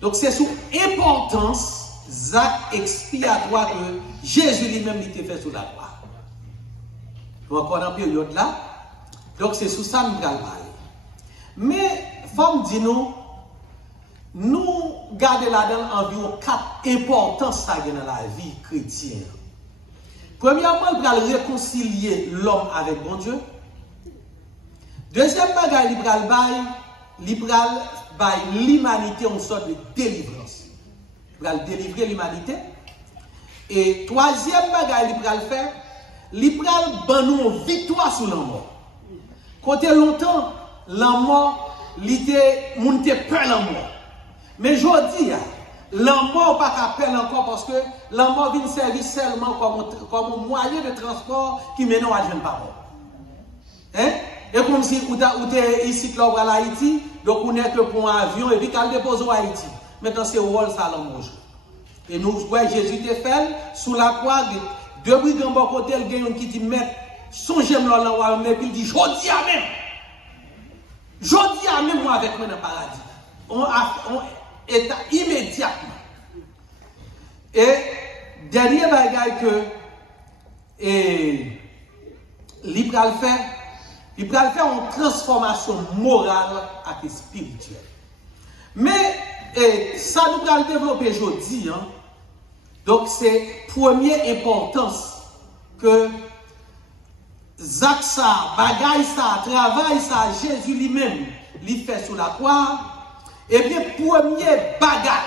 Donc c'est sous importance acte expiatoire que Jésus lui-même il fait sur la croix. Donc encore dans la période là, donc c'est sous ça nous allons parler. Mais faut me dire nous gardons là-dedans environ 4 importances dans la vie chrétienne. Premièrement, il va réconcilier l'homme avec bon Dieu. Deuxième bagage, il va l'humanité en sorte de délivrance. Il va délivrer l'humanité. Et troisième bagage, il va le faire, il va nous une victoire sur la mort. Côté longtemps, la mort, l'idée, moun te peur la mort. Mais je dis, la mort pas qu'à peur encore parce que la mort vient servir seulement comme un moyen de transport qui mène à jeune parole. Hein? Et comme si vous êtes ici à Haïti, donc on n'est que pour un avion et puis qu'elle dépose au Haïti. Maintenant c'est au rôle ça l'amour. Et nous voyons Jésus te fait sous la croix, deux brigands bon côté, il y a un qui dit maître, songez-moi là où mais puis il dit je dis à même moi avec moi dans le paradis. On est immédiatement. Et dernier bagage que il va faire une transformation morale et spirituelle. Mais ça nous va le développer aujourd'hui. Hein? Donc c'est première importance que Zach ça, bagaille ça, travail ça, Jésus lui-même, lui fait sur la croix. Et bien, premier bagage,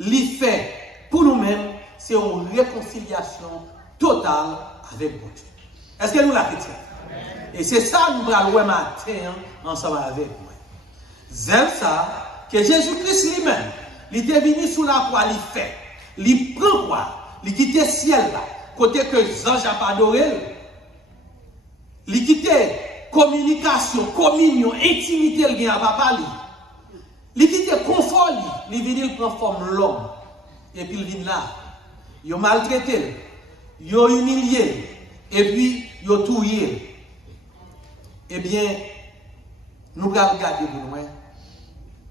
lui fait pour nous-mêmes, c'est une réconciliation totale avec Dieu. Est-ce que nous la chrétiens? Et c'est ça que nous allons matin ensemble avec moi. C'est ça que Jésus-Christ lui-même, il était venu sous la croix, il fait. Il prend quoi? Il quitte le ciel là, côté que les anges n'ont pas adoré. Il quitte communication, communion, intimité, il n'a pas parlé. Il quitte confort, il vient, il prend forme l'homme. Et puis il vient là. Il a maltraité, il a humilié, et puis il a tué. Eh bien, nous allons regarder de loin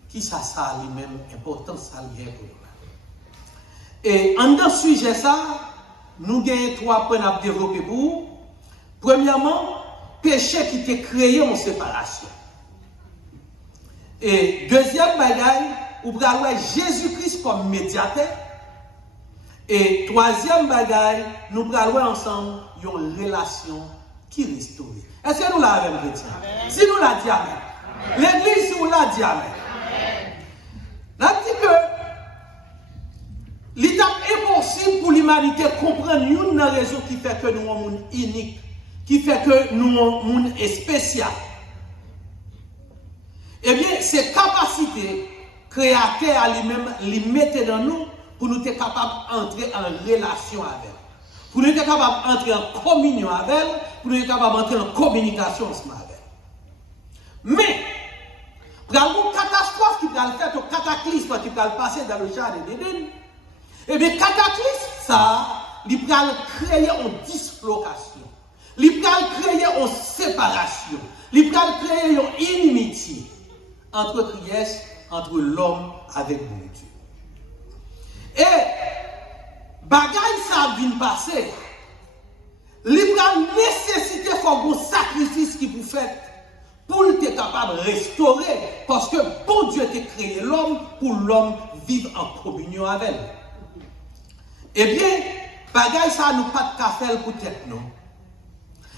qui ça lui-même, important ça lui est pour nous. Et en dans ce sujet ça, nous avons 3 points à développer pour vous. Premièrement, péché qui t'est créé en séparation. Et deuxième bagaille, vous pouvez avoir Jésus-Christ comme médiateur. Et troisième bagaille, nous pouvons avoir ensemble une relation qui restaure. Est-ce que nous l'avons dit? Si nous l'avons dit, amen. L'église, si nous l'avons dit, amen. Nous avons dit que l'étape impossible pour l'humanité comprendre une raison qui fait que nous sommes un monde unique, qui fait que nous sommes un monde spécial. Eh bien, ces capacités créateur à lui-même, les mettre dans nous pour nous être capables d'entrer en relation avec elle. Pour nous être capables d'entrer en communion avec elle, pour nous être capables d'entrer en communication ensemble avec elle. Mais, pour une catastrophe qui va le faire, un cataclysme qui va le passer dans le jardin d'Éden, eh bien, cataclysme, ça, il va créer une dislocation. Il va créer une séparation. Il va créer une inimitié entre l'homme avec mon Dieu. Et, bagaille ça vient passer, il va nécessiter un sacrifice qui vous fait pour être capable de restaurer, parce que bon Dieu a créé l'homme pour l'homme vivre en communion avec elle. Eh bien, bagaille ça nous pas de café pour tête non.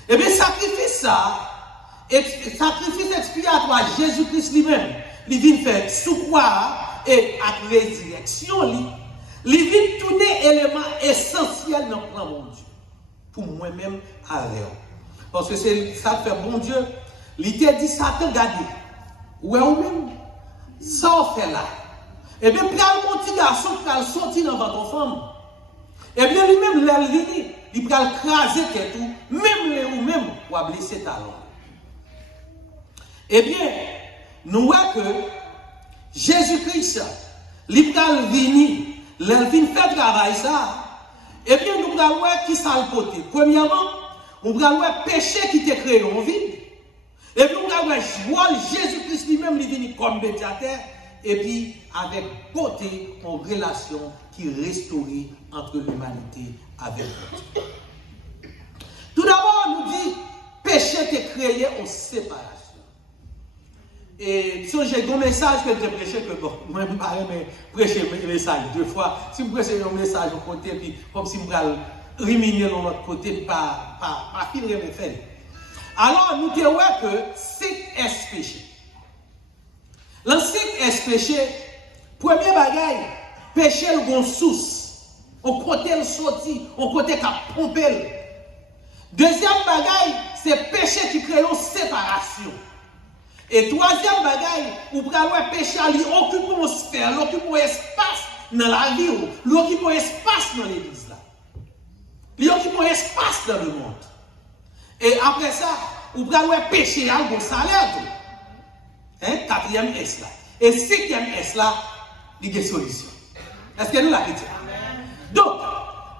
Eh bien, sacrifice expiatoire, Jésus-Christ lui-même, il vient faire sous quoi et à résurrection, il vient tourner élément essentiel dans le plan de Dieu. Pour moi-même, à l'heure. Parce que c'est ça fait bon Dieu. Il t'a dit ça, te garder. Ouais, ou même, ça on fait là. Et bien, prends mon petit garçon qui va sortir dans votre femme. Et bien, lui-même, il va craser tout, même les ou même, ou à blesser ta langue. Eh bien, nous voyons que Jésus-Christ, il va venir, il va faire travail ça. Eh bien, nous allons voir qui ça le côté. Premièrement, nous allons voir péché qui t'a créé en vide. Et puis nous allons voir Jésus-Christ lui-même, il vient comme médiateur, et puis avec beauté en relation qui restaure entre l'humanité avec Dieu. Tout d'abord, nous dit, péché est créé en séparation. Et si j'ai un message que je prêché, que bon, moi je ne parle pas prêcher un message 2 fois. Si je prêche un message au côté, puis comme si je vais ruminer de l'autre côté, pas filer mes faits. Alors, nous disons que c'est un péché. Lorsque est péché, premier bagaille, péché le bon source. On côté le sorti, on côté qu'a pompé. Deuxième bagaille, c'est péché qui crée une séparation. Et troisième bagaille, ou pour avoir péché, il occupe une sphère, il occupe un espace dans la vie, il occupe un espace dans l'église là. Il occupe un espace dans le monde. Et après ça, ou pour avoir péché, il y a un bon salaire. Hein? Quatrième S là. Et cinquième S là, il y a une solution. Est-ce que nous l'avons dit? Donc,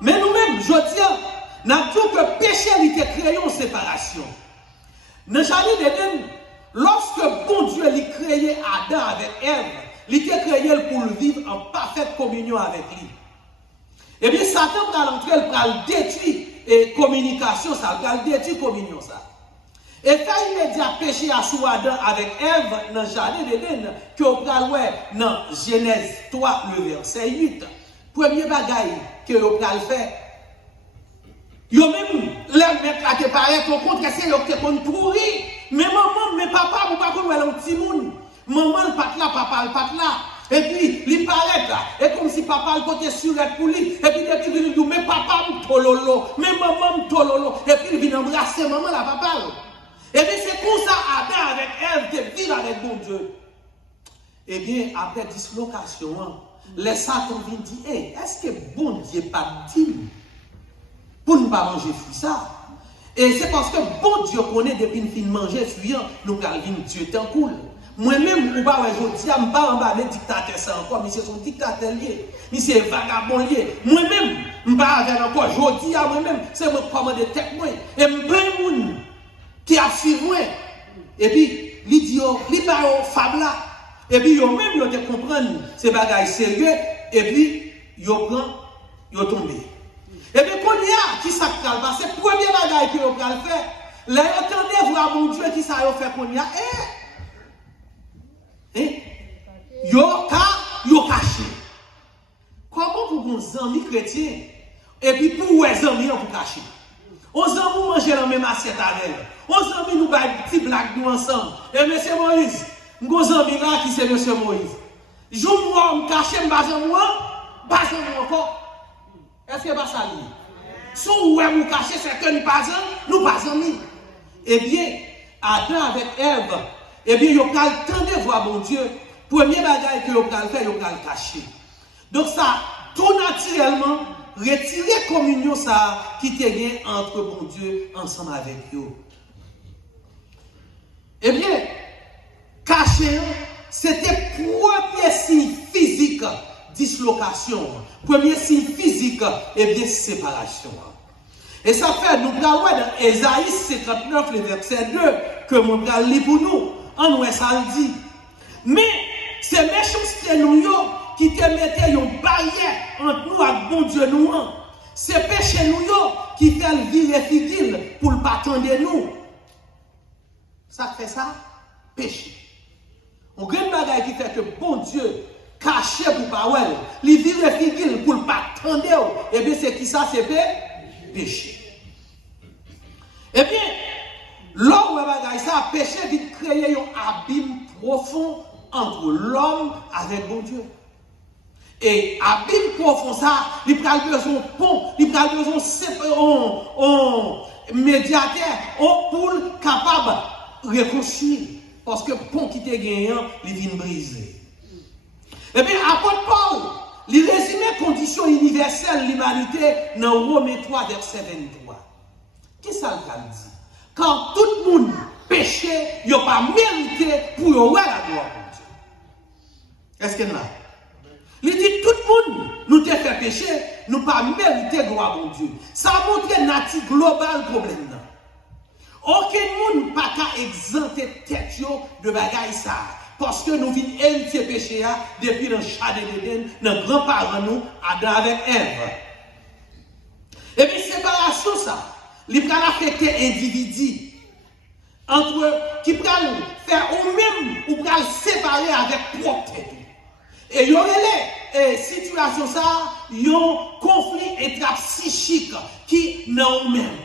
mais nous-mêmes, je tiens, nous avons dit que le péché a été créé en séparation. Dans le jardin d'Éden, lorsque bon Dieu a créé Adam avec Ève, il a créé pour vivre en parfaite communion avec lui. Eh bien, Satan va l'entrer, il va le détruire et communication, ça va le détruire communion ça. Et quand il a péché à sous Adam avec Ève dans le jardin d'Éden, que vous pouvez dans Genèse 3, le verset 8, premier bagaille que vous pouvez faire, yo même les mettre là qui paraît au contraire c'est yo qui kon pourri mais maman mais papa ou pas qu'on un petit monde maman le pat là papa le pat là et puis il paraît là et comme si papa le côté surette pour lui et puis depuis il dit mais papa me tololo mais maman me tololo et puis il vient embrasser maman la papa et bien c'est comme ça Adam avec Ève qui vivent avec bon Dieu. Et bien après dislocation les Satan viennent dire hey, est-ce que bon Dieu pas dit pour ne pas manger fruit ça. Et c'est parce que bon Dieu connaît depuis une fin de manger fruit, nous allons Dieu tant cool. Moi-même, ou pas aujourd'hui, je ne suis pas en bas de dictateur, c'est encore, mais c'est son dictateur lié, mais c'est vagabond lié. Moi-même, je ne suis pas avec encore, aujourd'hui, moi-même, c'est mon commandé tête moi. Et je plein de monde qui a suivi moi. Et puis, l'idiot, il va au fable là. Et puis, yo même, yo te comprendre, c'est bagaille sérieux, et puis, yo prend, yo tombe. Et bien, quand il y a qui s'accale, c'est le premier bagage que vous pouvez faire. Là, vous entendez voir mon Dieu qui ça fait qu'on y a. Yo caché. Comment pour vos amis chrétiens, et puis pour les amis, vous cacher. On amis manger dans la même assiette avec eux. On amis nous bailler des petites blagues nous ensemble. Et M. Moïse, nos amis là qui c'est M. Moïse. Joue-moi, on cache, moi, encore. Est-ce que pas ça lié? Si vous vous cachez, c'est que nous pas amis. Eh bien, Adam avec Ève, eh bien, vous avez le temps de voir mon Dieu. Premier bagage que vous avez fait, vous avez caché. Donc ça, tout naturellement, retirer communion ça qui te gagne entre bon Dieu ensemble avec vous. Eh bien, cacher, c'était premier signe physique. Dislocation. Premier signe physique, et bien séparation. Et ça fait, nous allons dans Ésaïe 59, le verset 2, que nous allons lire pour nous. En ouest, ça le dit. Mais c'est méchanceté nous qui te mettent une barrière entre nous et bon Dieu nous. C'est péché nous qui fait le virer fidèle pour ne pas attendre nous. Ça fait ça, péché. On a une bagaille qui fait que bon Dieu caché pour pas ouais, les vivre fidèle pour pas attendre, et bien c'est qui ça c'est péché. Et bien, l'homme bagaille ça péché vite créer un abîme profond entre l'homme avec bon Dieu. Et abîme profond ça, il a besoin de pont, il a besoin de médiateur pour capable réconcilier parce que pont qui était gagnant, il vient briser. Eh bien, apôtre Paul, il résume les conditions universelles de l'humanité dans Romains 3, verset 23. Qu'est-ce que ça veut dire? Quand tout le monde péché, il n'a pas mérité pour avoir la gloire de Dieu. Est-ce que là? Il dit tout le monde nous a fait pécher, nous pas mérité la gloire de Dieu. Ça montre nature globale problème. Aucun monde n'a pas exempté tête de bagaille ça. parce que nous vivons un péché depuis le jardin d'Éden, nos grands-parents nous, Adam avec Ève. Et bien, séparation, ça, il peut affecter individu entre qui peut faire ou même ou peut séparer avec propre tête. Et il y aurait les situations, ça, il y a un conflit intrapsychique qui n'a même.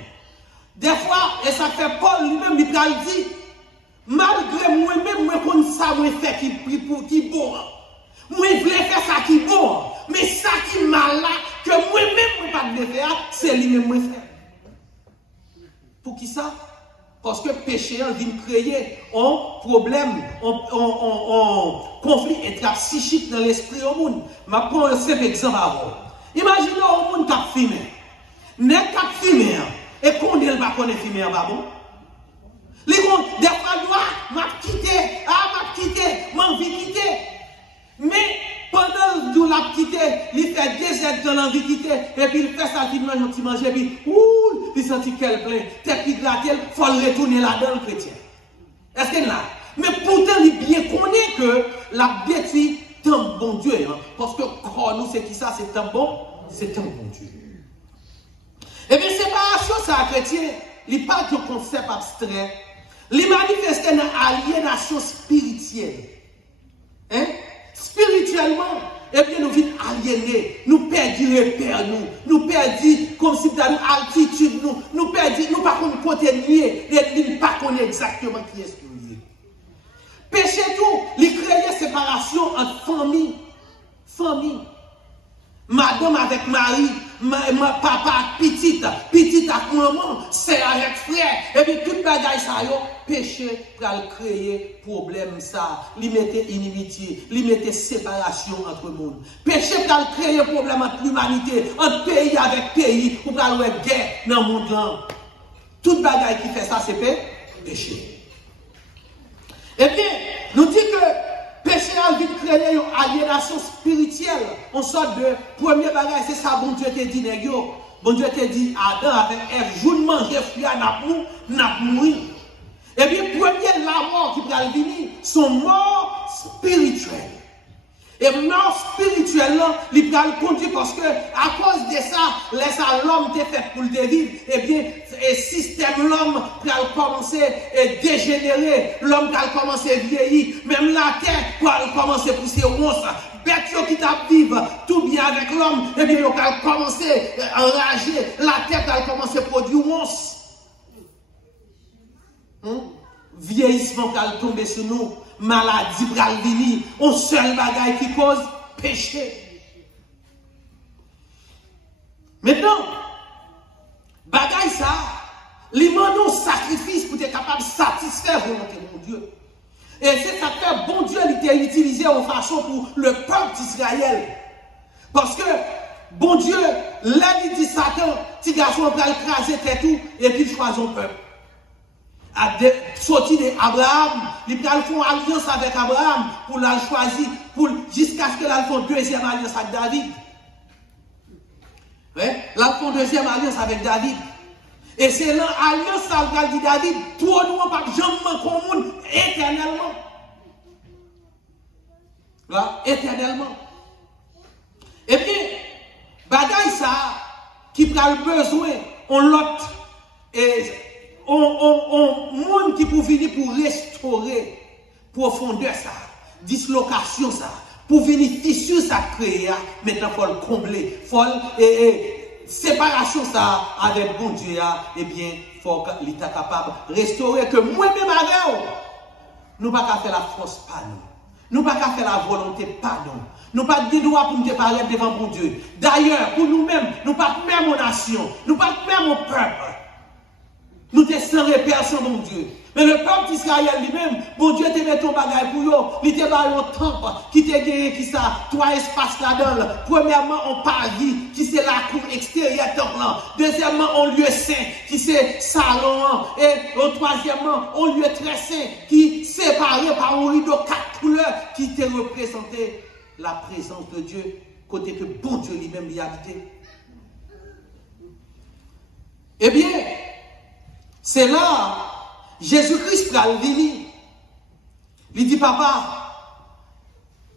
Des fois, et ça fait Paul lui-même, il peut dire, malgré moi-même, moi, comme ça, moi, fait qui bon. Moi, je voulais faire ça qui bon. Mais ça qui mal là, que moi-même, moi, pas de faire, c'est lui-même, moi, faire. Pour qui ça? Parce que péché vient créer un problème, un conflit intrapsychique dans l'esprit au monde. Je prends un simple exemple avant. Imaginez un monde qui a fumé. N'est pas fumé. Et qu'on ne va pas connaître fumé, pas bon? Les gens, des fois, m'a quitté, m'a envie de quitter. Mais pendant que l'a quitté, il fait 2 heures dans l'envie de quitter, et puis il fait ça, il mange un petit manger, et puis, il sentit qu'elle plaît, tête qui gratte, il faut le retourner là-dedans, le chrétien. Est-ce qu'il là? Mais pourtant, il bien connaît que la détruit tant bon Dieu, hein, parce que quand nous, c'est qui ça, c'est tant bon Dieu. Et bien, séparation, ça, chrétien, il parle de concept abstrait, il manifeste une aliénation spirituelle. Hein? Spirituellement, eh bien, nous vivons aliénés, nous perdons les repères, nous perdons comme si dans l'altitude, nous perdons, nous pas qu'on côté nier, nous pas qu'on exactement qui est ce que nous est. Péché tout, il crée séparation entre famille. Madame avec mari, papa petite avec maman, c'est avec frère, et puis toute bagaille ça yo, péché pour créer problème ça, li mette inimitié, li mette séparation entre monde. Péché pour créer problème entre l'humanité, entre pays avec pays, pour avoir guerre dans le monde là. Toute bagaille qui fait ça c'est péché. Eh bien, nous disons que péché a vite créé une aliénation spirituelle. On sort de premier bagage, c'est ça, bon Dieu te dit, négio. Bon Dieu te dit, Adam avec Ève, vous ne mangez fruit à n'a mouru. Et bien, premier, la mort qui va venir, sont morts spirituels. Et mort spirituelle, il va le conduire parce que, à cause de ça, l'homme t'est fait pour le vivre. Eh bien, le système, l'homme va commencer à dégénérer, l'homme va commencer à vieillir, même la terre va commencer à pousser au monstre. Bête qui t'a vivre tout bien avec l'homme, eh bien, il va commencer à enrager, la terre va commencer à produire monstre. Vieillissement va tomber sur nous. Maladie va venir, on seul bagaille qui cause péché. Maintenant, bagaille ça, les mandons sacrifice pour être capable de satisfaire la volonté de mon Dieu. Et c'est ça que bon Dieu il était utilisé en façon pour le peuple d'Israël. Parce que bon Dieu, là il dit Satan, petit garçon va écraser tout et puis il choisit un peuple. Sorti d'Abraham, il va faire alliance avec Abraham pour la choisir, jusqu'à ce que la fasse deuxième alliance avec David. Ouais? La fasse deuxième alliance avec David. Et c'est l'alliance ça dit David, toi nous pas jamais commun éternellement. Là, éternellement. Et bien, bagaille ça, qui prend le besoin, on l'autre, et on monde qui pour venir pour restaurer profondeur ça, dislocation ça, pour venir tissu ça créer, maintenant faut le combler, faut séparation ça avec bon Dieu, eh bien faut l'État capable restaurer que moi-même avec nous pas qu'à faire la force pas nous pas qu'à faire la volonté pas nous pas de droit pour nous parler devant bon Dieu. D'ailleurs pour nous-mêmes, nous pas même aux nations, nous pas même au peuple. Nous sommes sans repère sans bon Dieu. Mais le peuple d'Israël lui-même, bon Dieu te met ton bagage pour eux, il te met un temple qui te gagné qui ça, trois espaces là-dedans. Premièrement, on paradis, qui c'est la cour extérieure temple. Deuxièmement, on lieu saint, qui c'est salon. Et troisièmement, on lieu très saint, qui séparé par un rideau 4 couleurs, qui te représentait la présence de Dieu, côté que bon Dieu lui-même y habitait. Eh bien, c'est là, Jésus-Christ va venir. Il dit, papa,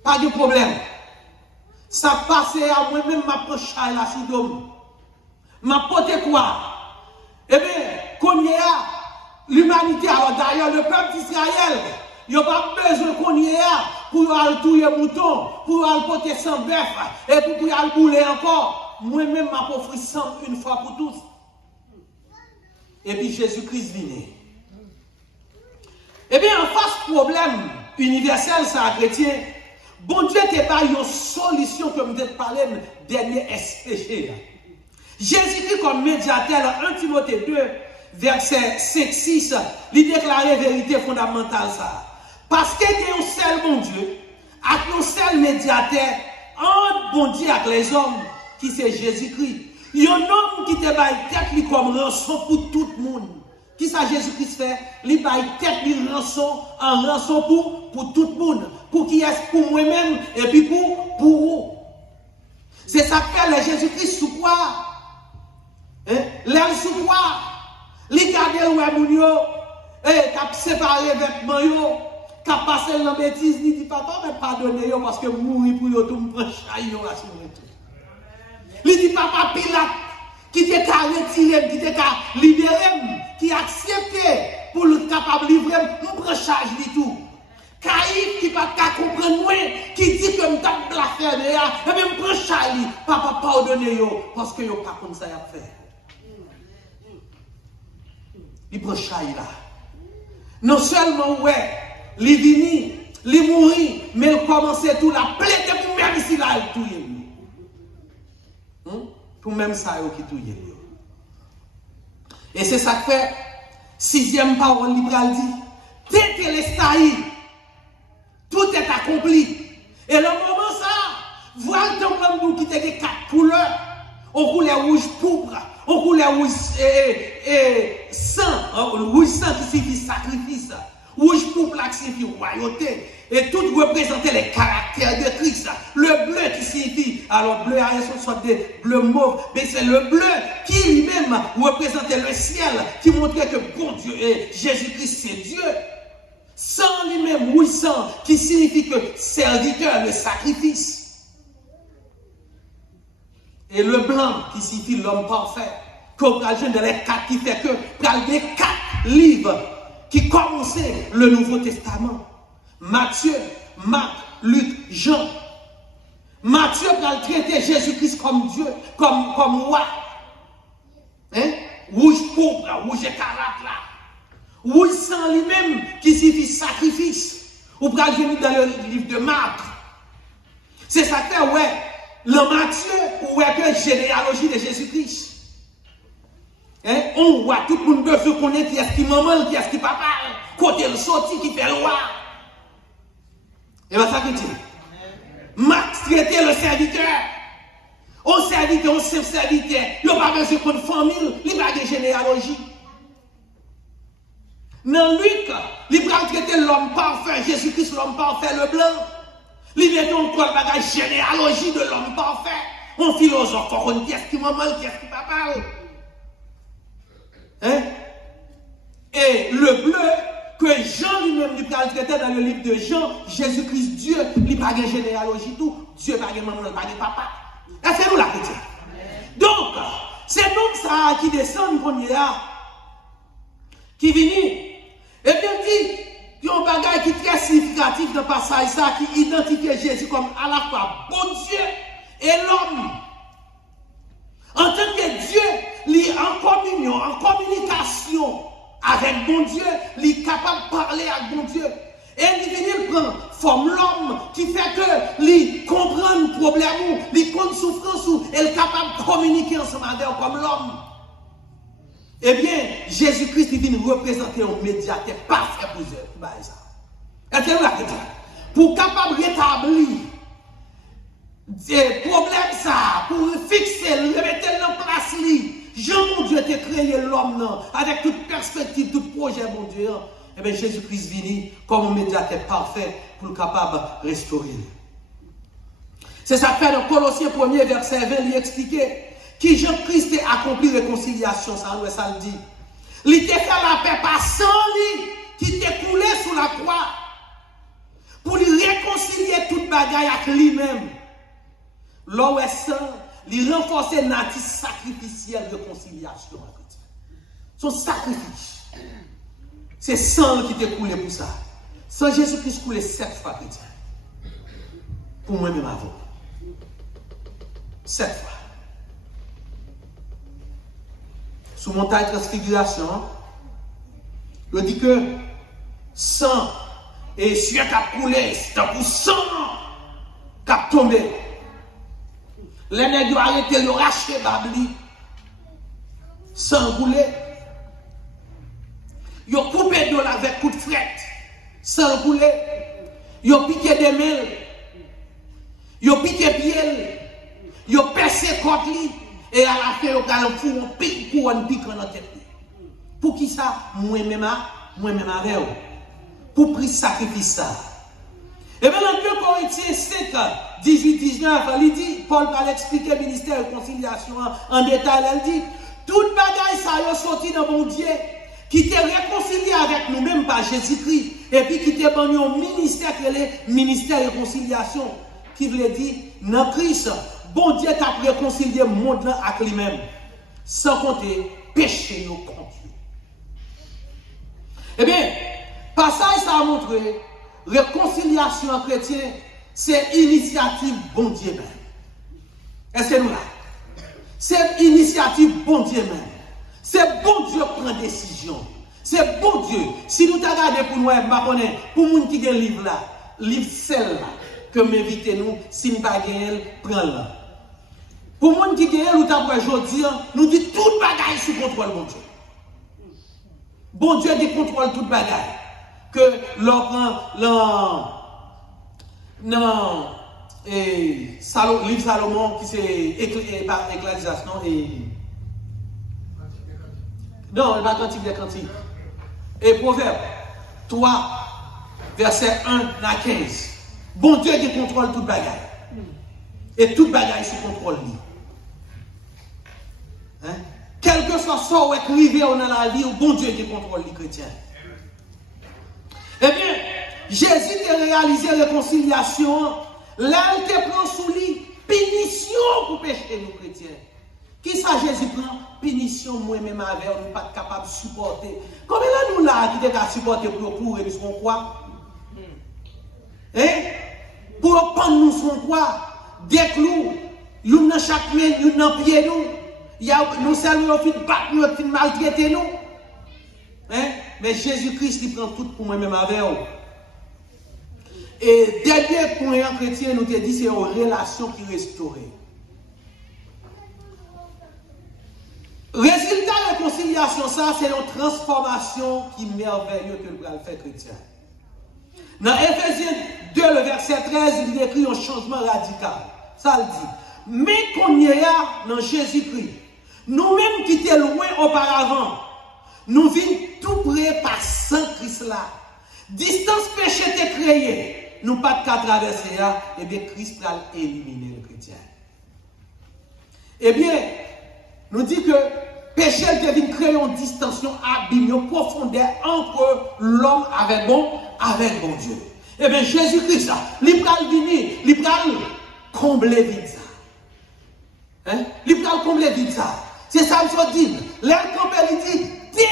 Pas de problème. Ça passe à moi-même, ma proche la sidome. Ma pote quoi? Eh bien, qu'on y a, l'humanité, alors d'ailleurs, le peuple d'Israël, il n'y a pas besoin qu'on y a pour aller tuer mouton, pour aller porter sans bœuf, et pour aller bouler encore. Moi-même, ma pauvre sang une fois pour tous. Et puis Jésus-Christ vient. Eh bien, en face problème universel, ça chrétien, bon Dieu te pas une solution que je parlé dernier SPG. Jésus-Christ comme médiateur, 1 Timothée 2, verset 5-6, il déclare vérité fondamentale ça. Parce qu'il y a un seul bon Dieu, avec un seul médiateur, un bon Dieu avec les hommes, qui c'est Jésus-Christ. Il y a un homme qui te baille tête comme rançon pour tout le monde. Qui ça Jésus-Christ fait? Il baille tête rançon en rançon pour tout le monde. Pour qui est pour moi-même et puis pour vous. C'est ça que fait le Jésus-Christ sous quoi? L'air sous quoi? Il garde le moun yo, et cap séparé vêtements yo, cap passer dans bêtise, il dit papa mais pardonnez yo parce que mourir pour yo tout me prend chaille yo là sur tout. Il dit papa Pilate qui te ka retirer, qui te ka libérer, qui accepté pour le capable livrer, me prend charge du tout. Caïphe qui pas comprendre moi, qui dit que me t'a blasphème ya, et même prend charge, papa pardonnez yo parce que yo pas comme ça y a fait. Il prend chaille là. Non seulement, ouais, il vini, il mourit, mais il commence tout la plainte pour même si là, il touille. Pour même ça, il touille. Et c'est ça que fait, 6e parole libérale dit, dès que l'estaï, tout est accompli. Et le moment ça, voilà le temps qui était 4 couleurs, on couleur rouge pourpre, on couleur rouge sang, rouge sang qui signifie sacrifice, rouge pourpre qui signifie royauté, et tout représentait les caractères de Christ. Le bleu qui signifie, alors bleu à soit des bleus mauves, mais c'est le bleu qui lui-même représentait le ciel, qui montrait que bon Dieu et Jésus-Christ c'est Dieu. Sang lui-même, rouge sang, qui signifie que serviteur, le sacrifice. Et le blanc qui signifie l'homme parfait. Qu'on va jouer dans les 4 qui fait que, dans les 4 livres qui commençaient le Nouveau Testament. Matthieu, Marc, Luc, Jean. Matthieu va traiter Jésus-Christ comme Dieu, comme roi. Hein? Rouge pourpre, rouge écarlate là. Rouge sang lui-même qui signifie sacrifice. Ou va venir dans le livre de Marc. C'est ça que ouais. Le Matthieu, ou est que généalogie de Jésus-Christ. Hein? On voit tout le monde veut connaître qui est-ce qui maman, qui est-ce qui papa, côté le sorti, qui fait le roi. Et bien ça que dit. Max traitait le serviteur. On serviteur, on simple serviteur. Il n'a pas besoin de famille, il n'a pas de généalogie. Dans Luc, il va traiter l'homme parfait, Jésus-Christ, l'homme parfait, le blanc. Il vient encore la généalogie de l'homme parfait. On philosophe, on qui est-ce qui maman, qui est-ce qui papa. Hein? Et le bleu que Jean lui-même lui a traité dans le livre de Jean, Jésus-Christ, Dieu, il n'a pas de généalogie tout, Dieu n'a pas de maman, pas de papa. Et c'est nous la chrétien. Donc, c'est nous ça qui descend qu'on y a, qui vient, et bien dit, il y a un bagage qui est très significatif dans le passage ça, qui identifie Jésus comme à la fois bon Dieu et l'homme. En tant que Dieu, il est en communion, en communication avec bon Dieu, il est capable de parler avec bon Dieu. Et il prend forme l'homme qui fait que il comprend le problème, il prend souffrance, et il est capable de communiquer ensemble avec comme l'homme. Eh bien, Jésus-Christ vient représenter un médiateur parfait pour ça. Est-ce que pour capable de rétablir des problèmes, ça, pour fixer, le mettre en place, Jean, mon Dieu, t'a créé l'homme avec toute perspective, tout projet, mon Dieu. Eh bien, Jésus-Christ vient comme un médiateur parfait pour capable de restaurer. C'est ça que fait dans Colossiens 1er, verset 20, il expliquait. Qui Jean-Christ a accompli réconciliation, ça le dit. Il t'a fait la paix par sang, qui t'est coulé sous la croix, pour lui réconcilier réconcilier toute bagaille avec lui-même. Là où est ça, il renforce natif sacrificiel de réconciliation avec Dieu. Son sacrifice. C'est sang qui t'est coulé pour ça. Sans Jésus-Christ coulé 7 fois, chrétien. Pour moi-même avant. 7 fois. Sous montagne transfiguration, je dis que sang et sueur qui a coulé, c'est pour sang qui a tombé. Les nègres ont arrêté, ils ont racheté Babli. Sang coulé. Ils ont coupé de l'eau avec coup de fret. Sang coulé. Ils ont piqué des mains. Ils ont piqué pied. Ils ont percé côte. Et à la fin, ils ont fait un pic pour un pic dans la tête. Pour qui ça? Moi-même avec eux. Pour prix sacrifice ça. Et bien, dans 2 Corinthiens 5, 18-19, il dit, Paul va expliquer le ministère de réconciliation en détail. Elle dit, toute bagaille ça a sorti dans mon Dieu, qui t'est réconcilié avec nous-mêmes par Jésus-Christ, et puis qui t'est donné un ministère qui est le ministère de réconciliation, qui veut dire, dans Christ, bon Dieu t'a réconcilié le monde avec lui-même, sans compter péché nous contre Dieu. Eh bien, passage ça a montré, réconciliation en chrétien, c'est initiative bon Dieu même. Est-ce que nous là? C'est initiative bon Dieu même. C'est bon Dieu qui prend décision. C'est bon Dieu. Si nous t'avons regardé pour nous, pour les gens qui ont un livre là, livre celle-là, que m'invitez nous, si nous pas gagné, prends-le. Pour les gens qui ont nous t'avons aujourd'hui, nous dit toute bagaille sous contrôle bon Dieu. Bon Dieu décontrôle toute bagaille. Que l'on prend livre Salomon qui c'est éclatisation et non, le cantique des cantiques. Et Proverbe 3, verset 1 à 15. Bon Dieu qui contrôle toute bagaille. Et toute bagaille sous contrôle lui. Hein? Quel que soit ce qui est arrivé dans la vie, bon Dieu qui contrôle les chrétiens. Eh bien, Jésus a réalisé la réconciliation, là il te prend sous lui, punition pour pécher nous chrétiens. Qui ça Jésus prend? Punition moi-même avec nous pas capable de supporter. Comme là nous là qui est supporter pour courir nous serons quoi? Hein? Pour prendre nous serons quoi? Des clous, l'une dans chaque main, l'une dans pied nous. Il y a nous seulement qui battre nous, qui maltraiter nous. Hein? Mais Jésus-Christ il prend tout pour moi-même avec nous. Et dernier point en chrétien nous te dit c'est une relation qui restaure. Résultat de la réconciliation, ça, c'est une transformation qui est merveilleuse que nous allons faire chrétien. Dans Éphésiens 2, le verset 13, il écrit un changement radical. Ça le dit. Mais qu'on y est dans Jésus-Christ, nous-mêmes qui étions loin auparavant, nous vîmes tout près par Saint-Christ là. Distance péché était créée. Nous pas qu'à traverser là, et bien Christ a éliminé le chrétien. Eh bien, nous dit que péché devient créer une distinction abîme, une profondeur entre l'homme avec bon Dieu. Eh bien, Jésus-Christ, il va venir, il va combler vite ça. Hein? Il va combler vite ça. C'est ça que je dis. L'air il dit, dès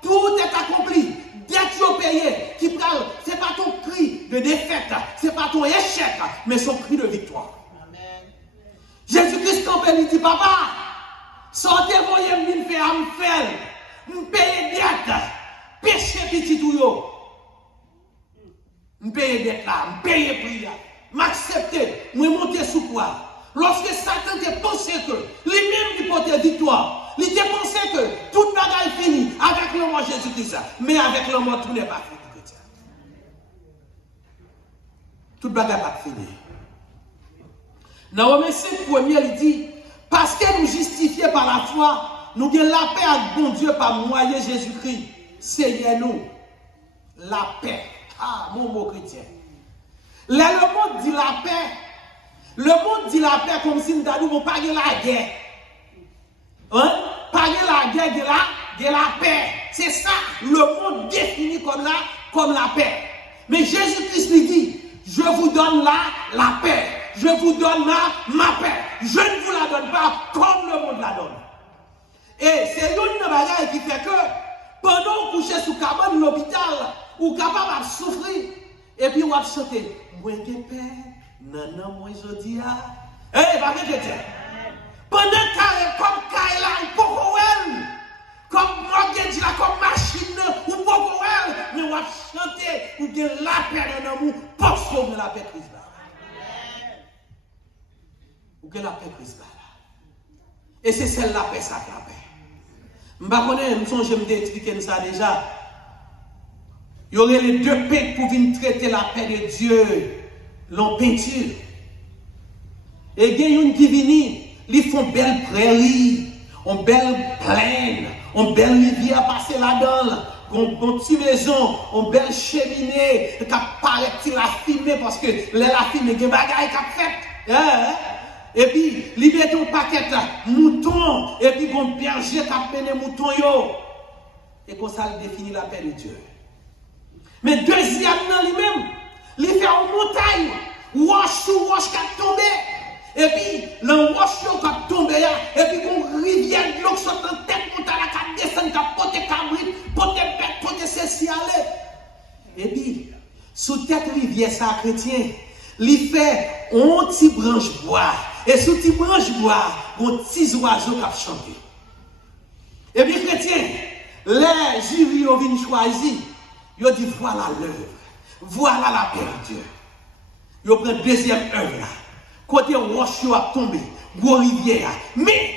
tout est accompli. Dès que tu as payé, ce n'est pas ton cri de défaite, ce n'est pas ton échec, mais son cri de victoire. Jésus-Christ campé, il dit, papa, sortez moi, je me faire, je paye dette, péché petit tout yo. Je paye dette là, je paye prix là, m'accepter, je monter sous quoi. Lorsque Satan te pensé que lui-même qui portait victoire, il te pensé que toute bagaille finie avec le mort Jésus-Christ, mais avec le mort tout n'est pas fini, chrétien. Toute bagaille pas fini. Dans Romains 5, il dit, parce que nous justifiés par la foi, nous avons la paix avec bon Dieu par moyen Jésus-Christ. Seigneur nous, la paix. Ah, mon mot chrétien. Là, le monde dit la paix. Le monde dit la paix comme si nous avons pas la guerre. Hein? Pas la guerre, de la paix. C'est ça, le monde défini comme la paix. Mais Jésus-Christ lui dit, je vous donne là la paix. Je vous donne là ma paix. Je ne vous la donne pas comme le monde la donne. Et c'est une bagaille qui fait que pendant que vous couchez sous cabane de l'hôpital, vous êtes capable de souffrir. Et puis vous chantez, moi j'ai paix, non, moi je dis, eh, pas que chrétien. Pendant que comme Kaila, ou Pokowel, comme mortgage là, comme machine, ou Pokowel, mais vous chantez, vous avez la paix dans l'amour, pas sauver la paix Christ. Vous avez la paix Christ. Et c'est celle-là, paix, ça la paix. Je ne vais pas expliquer ça déjà. Il y aurait les deux paix pour venir traiter la paix de Dieu, l'en peinture. Et il y a une qui vient, ils font belle prairie, une belle plaine, une belle rivière passer là-dedans, une petite maison, une belle cheminée, qui paraît la fumée parce que la fumée, il y a des bagailles qui fait. Et puis, il met un paquet de moutons, et puis, un berger qui a mené moutons. Et comme ça, il définit la paix de Dieu. Mais deuxièmement, lui-même, il fait une montagne, wash sous wash qui a tombé. Et puis, le wash qui a tombé, et puis, une rivière de l'eau qui sort en tête, montagne qui a descendu, qui a porté cabrit, porté bête, porté ceci, aller. Et puis, sous tête rivière, ça, chrétien, il fait un petit branche bois. Et sous petit branche bois, un petit oiseau qui a chanté. Et bien, chrétien, les jurys ont venu choisir. Ils ont dit, voilà l'œuvre. Voilà la paix de Dieu. Ils ont pris la deuxième œuvre là. Côté roche a tombé, gros rivière. Mais,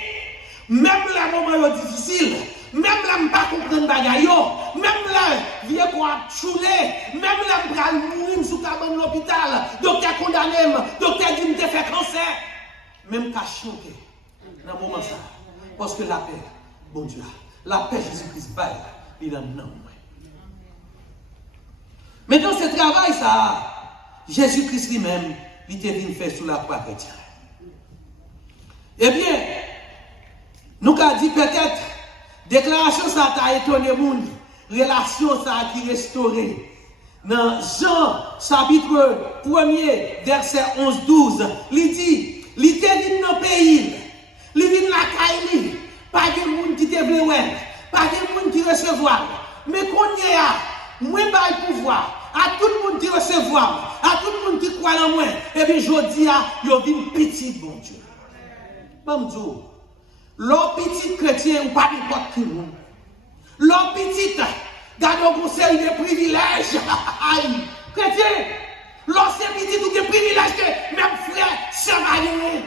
même les moments difficiles, même là, je ne pas comprendre bagaille, même là, vieux quoi choulé, même là, je vais mourir sous cabane de l'hôpital, docteur condamné, docteur dit que je fait cancer. Même qu'à choquer, dans le moment ça. Parce que la paix, bon Dieu, la paix Jésus-Christ, il en a non. Mais dans ce travail, ça, Jésus-Christ lui-même, il était venu faire sous la croix chrétienne. Eh bien, nous avons dit peut-être, déclaration ça a étonné le monde, relation ça a qui restauré. Dans Jean, chapitre 1er, verset 11-12, il dit, il était venu dans le pays, il est venu dans la caille, pas de monde qui te veut, pas de monde qui recevoir. Mais qu'on y a, moi, pas le pouvoir. À tout le monde qui recevoir, à tout le monde qui croit en moi, et bien je dis à, il y a une petite bon Dieu. Bon Dieu, l'homme petit chrétien ou pas n'importe qui monde. L'homme petit, garde un conseil de privilèges. Aïe, chrétien, l'homme petit ou des privilèges que même frère, ça va aller.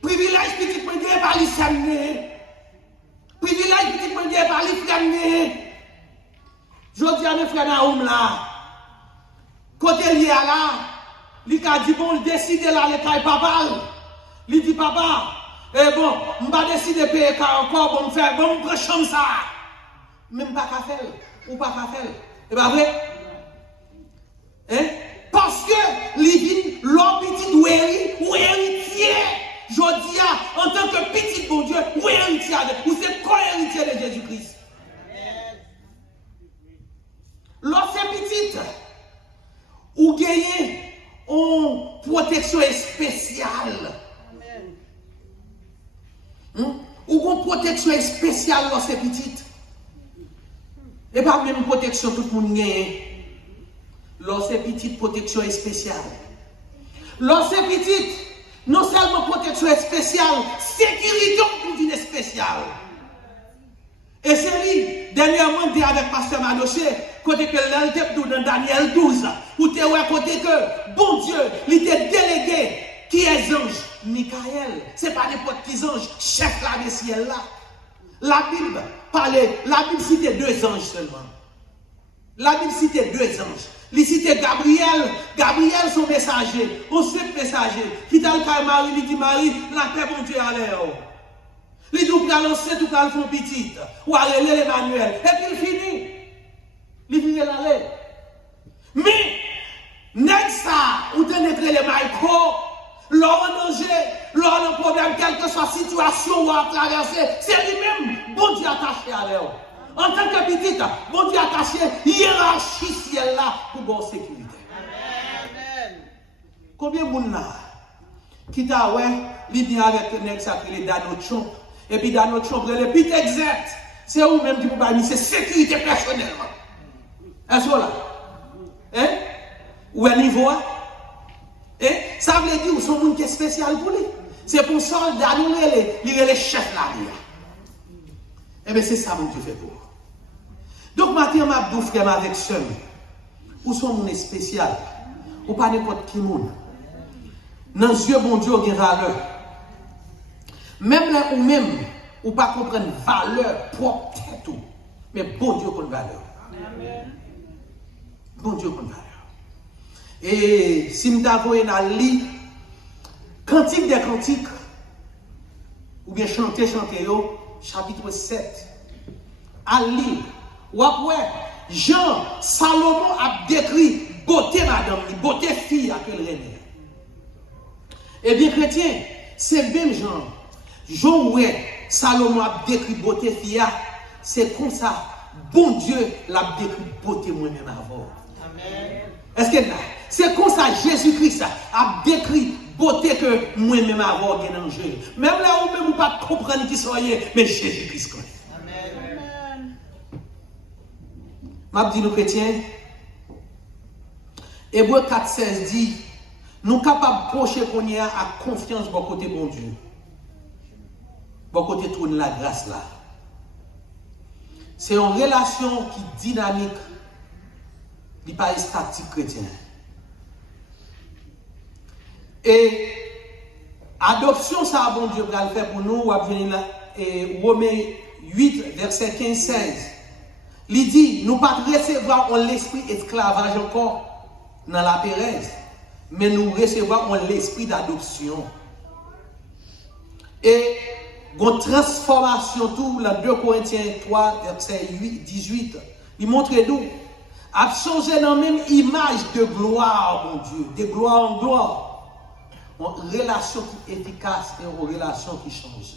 Privilège petit pour dire par les samedis. Privilège petit pour dire par les frères. Je dis à mes frères Naoum là, côté lié à là, il a dit bon, il décide là, le taille papa. Il dit papa, eh bon, je vais décider de payer encore pour me faire, bon, me prendre chambre ça. Même pas qu'à faire, ou pas qu'à faire. C'est pas vrai? Hein? Parce que l'ivine, l'homme petit ou héritier, je dis en tant que petit bon Dieu, ou héritier, ou c'est co-héritier de Jésus-Christ. Lorsque petite, ou gagnez une protection spéciale. Ou une protection spéciale lorsque petite. Et pas même protection tout le monde gagne. Lorsque petite, protection spéciale. Lorsque petite, non seulement protection spéciale, sécurité pour une spéciale. Et c'est lui, dernièrement, dit avec Pasteur Manoché, côté que l'Altep dans Daniel 12, où tu es côté que, bon Dieu, il était délégué, qui est ange? Michael. Ce n'est pas n'importe qui ange, chef là des ciel là. La Bible parlait, la Bible citait 2 anges seulement. La Bible citait 2 anges. Il citait Gabriel, Gabriel son messager, ensuite messager, qui t'a le Marie, il dit Marie, la paix bon Dieu à l'air. Il dit, vous allez lancer, vous allez faire petite. Ou aller l'Emmanuel. Et puis il finit. Il finit l'aller. Mais, n'est-ce ça, ou tenez les micros, l'homme en danger, l'homme en problème, quelle que soit la situation ou à traverser, c'est lui-même, bon Dieu attaché à l'air. En tant que petit, bon Dieu a caché hiérarchie ciel là pour bonne sécurité. Amen. Combien de monde là qui t'a ouais, il vient avec un ex appelé Donald Trump. Et puis Donald Trump, le petit exact, c'est vous-même qui pouvez dire, c'est sécurité personnelle. Est-ce que là? Hein? Ou un niveau? Hein? Ça veut dire que son monde qui est spécial pour lui. C'est pour soldat, il est le chef là. Eh bien, c'est ça que Dieu fait pour vous. Donc, maintenant, je vais frère avec seul. Ou son monde spécial. Ou pas n'importe qui monde. Dans les yeux, bon Dieu, il y a une valeur. Même là ou même, ou pas comprendre valeur propre tout. Mais bon Dieu, qu'on valeur. Amen. Bon Dieu, qu'on valeur. Et si nous avons un lit, Cantique des Cantiques, ou bien chanter, chapitre 7, à lire, ou après, Jean, Salomon a décrit beauté madame, beauté fille à quel reine. Eh bien, chrétien, c'est même Jean. Jean, ouais, Salomon a décrit beauté fille, c'est comme ça, bon Dieu l'a décrit beauté moi-même avant. Amen. Est-ce que là, c'est comme ça, Jésus-Christ a décrit beauté que moi-même avant bien en jeu. Même là où même vous pas comprendre qui soyez, mais Jésus-Christ connaît. Amen. M'a dit nous chrétiens, Hébreu 4,16 dit, nous sommes capables de procher qu'on y a à confiance bon côté bon Dieu. Bon côté tourne la grâce là. C'est une relation qui dynamique, qui n'est pas statique chrétien. Et adoption, ça, bon Dieu va le faire pour nous, et Romains 8, verset 15-16. Il dit, nous ne pas recevoir l'esprit esclavage encore dans la Pérez, mais nous recevons l'esprit d'adoption. Et une transformation, tout, dans 2 Corinthiens 3, verset 18, il montre nous, à changer dans la même image de gloire, mon Dieu, de gloire en gloire. Une relation qui est efficace et une relation qui change.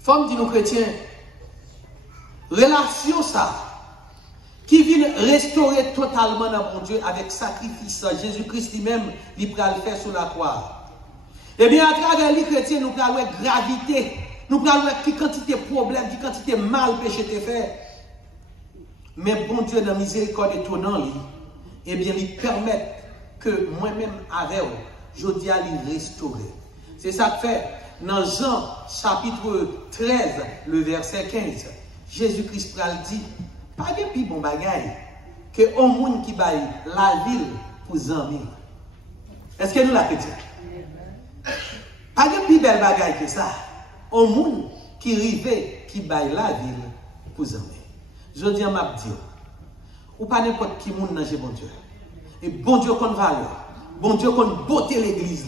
Femme dit nos chrétiens, relation ça, qui vient restaurer totalement dans mon Dieu avec sacrifice, Jésus-Christ lui-même, il peut le faire sur la croix. Eh bien, à travers les chrétiens, nous pouvons voir gravité, nous pouvons voir qui quantité de problèmes, qui quantité de mal péché te fait. Mais bon Dieu, dans la miséricorde étonnante, eh bien, il permet que moi-même avec vous, je dis à lui restaurer. C'est ça que fait dans Jean chapitre 13, le verset 15. Jésus-Christ dit, pas de plus bon bagaille que un monde qui baille la ville pour Zambie. Est-ce que nous la chrétien? Pas de plus belle bagaille que ça. Un monde qui rivait qui baille la ville pour Zambie. Je dis à ma dire, ou pas n'importe qui monde dans bon Dieu. Et bon Dieu qu'on valeur. Bon Dieu qu'on beauté l'église.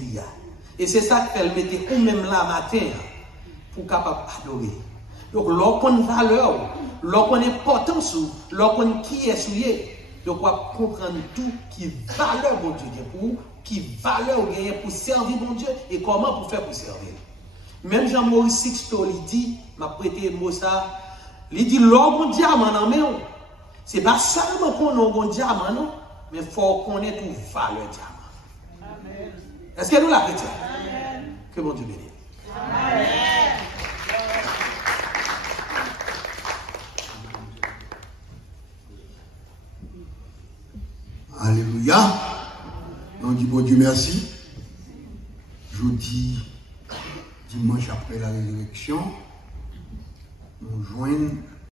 Et c'est ça qu'elle mettait ou même là matin pour capable adorer. Donc, lorsqu'on valeur, lorsqu'on est importance, lorsqu'on qui est souillé, donc on va comprendre tout qui valeur bon Dieu pour, qui valeur gagner pour servir bon Dieu et comment pour faire pour servir. Même Jean-Maurice Sixto, il dit, m'a prêté mot ça, il dit, l'homme diamant en main, c'est pas seulement qu'on a un diamant, non, mais il faut connaître tout valeur diamant. Amen. Est-ce que nous la chrétien? Que bon Dieu bénisse. Amen. Alléluia. On dit bon Dieu merci. Jeudi, dimanche après la résurrection, nous joignons